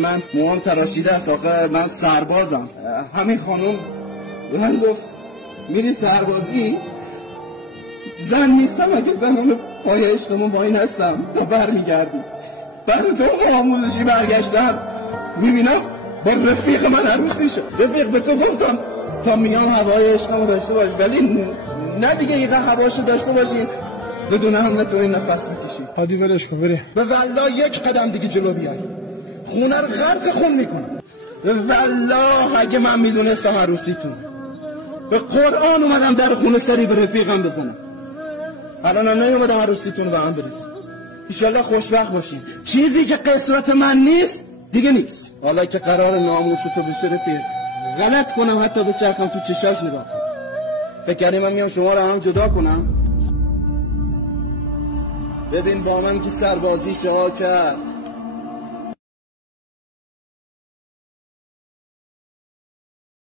من موام تراشیده است، آخه من سربازم. همین خانم به من گفت میری سربازی؟ زن نیستم، اگه زنم پای عشقمون با این هستم تا برمیگردی. بعد تو آموزشی برگشتم میبینم با رفیق من عروسی شد. رفیق به تو گفتم تا میام هوای عشقمو داشته باش، ولی نه دیگه اینقدر هواشو داشته باشین بدون هم تو این نفس میکشی. هادی ولش کن بریم. به والله یک قدم دیگه جلو بیای خونه رو غرق خون میکنم. به والله اگه من میدونستم عروسیتون، به قرآن اومدم در خونه سری به رفیقم بزنم. الان نیومدم عروسیتون به هم بریزم. انشالله خوشبخت باشیم. چیزی که قسمت من نیست دیگه نیست. حالا که قرار ناموستو بشه رفیق، غلط کنم حتی بچرخم تو چشاش نگاه کنم. فکر کردی من میام شما رو هم جدا کنم؟ ببین با من که سربازی چه ها کرد.